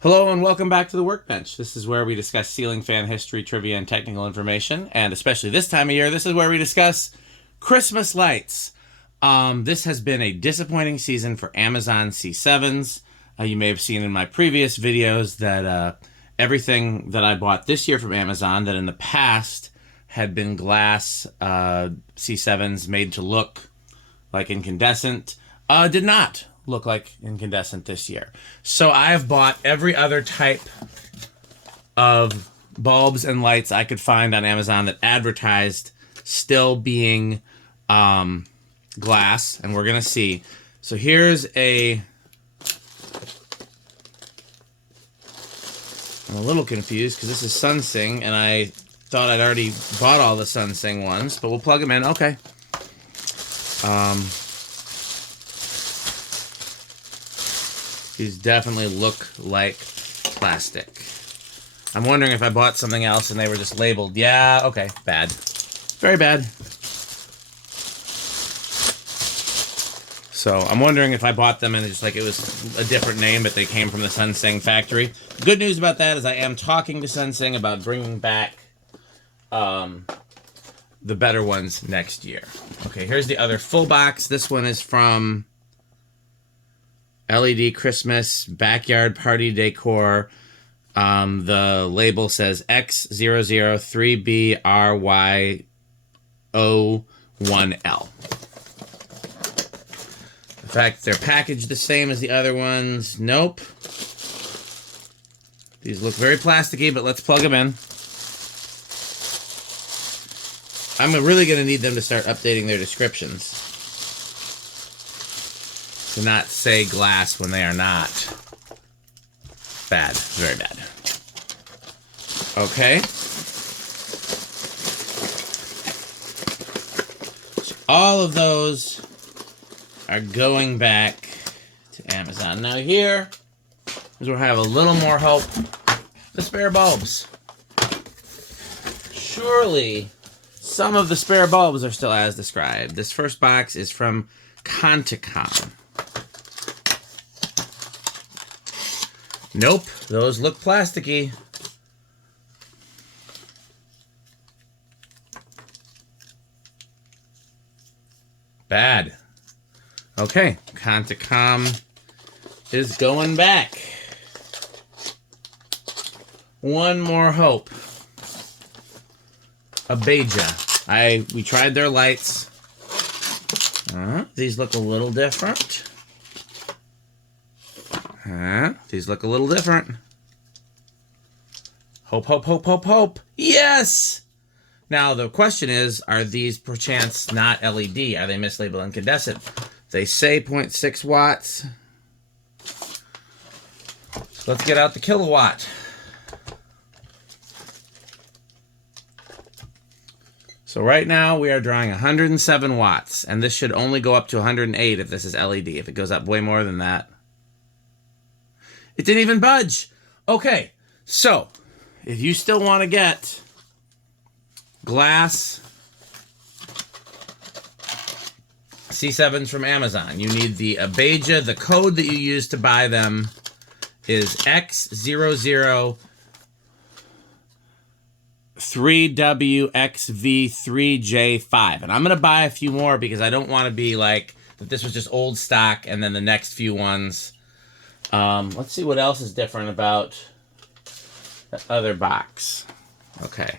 Hello and welcome back to the Workbench. This is where we discuss ceiling fan history, trivia, and technical information. And especially this time of year, this is where we discuss Christmas lights. This has been a disappointing season for Amazon C7's. You may have seen in my previous videos that everything that I bought this year from Amazon that in the past had been glass C7's made to look like incandescent did not look like incandescent this year. So I've bought every other type of bulbs and lights I could find on Amazon that advertised still being glass, and we're gonna see. So here's I'm a little confused because this is Sunsing, and I thought I'd already bought all the Sunsing ones, but we'll plug them in. Okay. These definitely look like plastic. I'm wondering if I bought something else and they were just labeled. Yeah, okay, bad. Very bad. So I'm wondering if I bought them and it was a different name, but they came from the Sunsing factory. Good news about that is I am talking to Sunsing about bringing back the better ones next year. Okay, here's the other full box. This one is from LED Christmas Backyard Party Decor. The label says X003BRYO1L. In fact, they're packaged the same as the other ones. Nope. These look very plasticky, but let's plug them in. I'm really going to need them to start updating their descriptions to not say glass when they are not. Bad. Very bad. Okay. So all of those are going back to Amazon. Now here is where I have a little more hope. The spare bulbs. Surely some of the spare bulbs are still as described. This first box is from Konictom. Nope, those look plasticky. Bad. Okay, Konictom is going back. One more hope. Abeja. We tried their lights. These look a little different. These look a little different. Hope, hope, hope, hope, hope. Yes! Now, the question is, are these perchance not LED? Are they mislabeled incandescent? They say 0.6 watts. So let's get out the kilowatt. So right now, we are drawing 107 watts, and this should only go up to 108 if this is LED. If it goes up way more than that, it didn't even budge. Okay, so if you still want to get glass C7's from Amazon, you need the Abeja. The code that you use to buy them is X003WXV3J5. And I'm going to buy a few more because I don't want to be like that this was just old stock and then the next few ones. Let's see what else is different about the other box. Okay.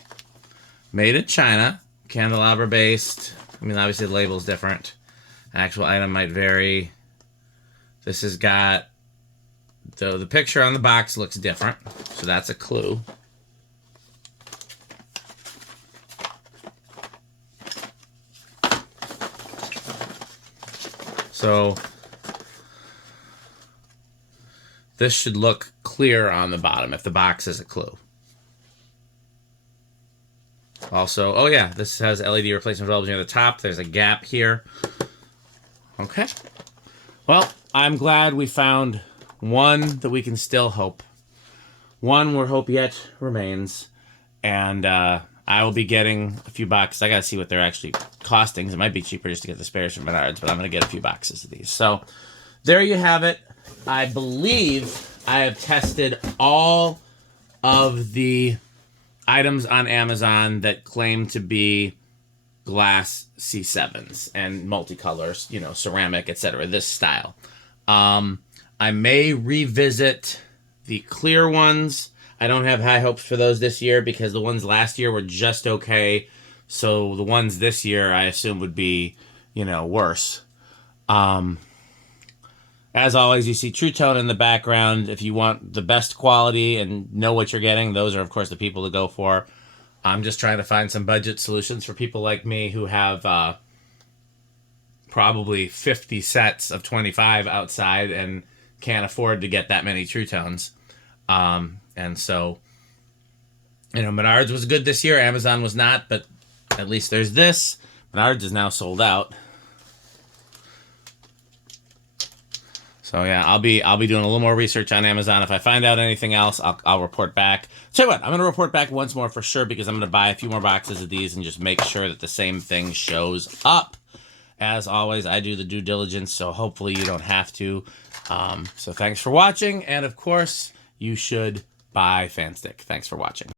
Made in China. Candelabra based. I mean, obviously the label's different. Actual item might vary. This has got... the picture on the box looks different. So that's a clue. So... this should look clear on the bottom if the box is a clue. Also, oh yeah, this has LED replacement bulbs near the top. There's a gap here. Okay. Well, I'm glad we found one that we can still hope. One where hope yet remains. And I will be getting a few boxes. I gotta see what they're actually costing. It might be cheaper just to get the spares from Menards, but I'm gonna get a few boxes of these. So there you have it. I believe I have tested all of the items on Amazon that claim to be glass C7's and multicolors, you know, ceramic, etc. This style. I may revisit the clear ones. I don't have high hopes for those this year because the ones last year were just okay. So the ones this year, I assume, would be, you know, worse. As always, you see True Tone in the background. If you want the best quality and know what you're getting, those are, of course, the people to go for. I'm just trying to find some budget solutions for people like me who have probably 50 sets of 25 outside and can't afford to get that many True Tones. And so, you know, Menards was good this year. Amazon was not, but at least there's this. Menards is now sold out. So yeah, I'll be doing a little more research on Amazon. If I find out anything else, I'll report back. Tell you what, I'm gonna report back once more for sure because I'm gonna buy a few more boxes of these and just make sure that the same thing shows up. As always, I do the due diligence, so hopefully you don't have to. So thanks for watching, and of course, you should buy Fanstick. Thanks for watching.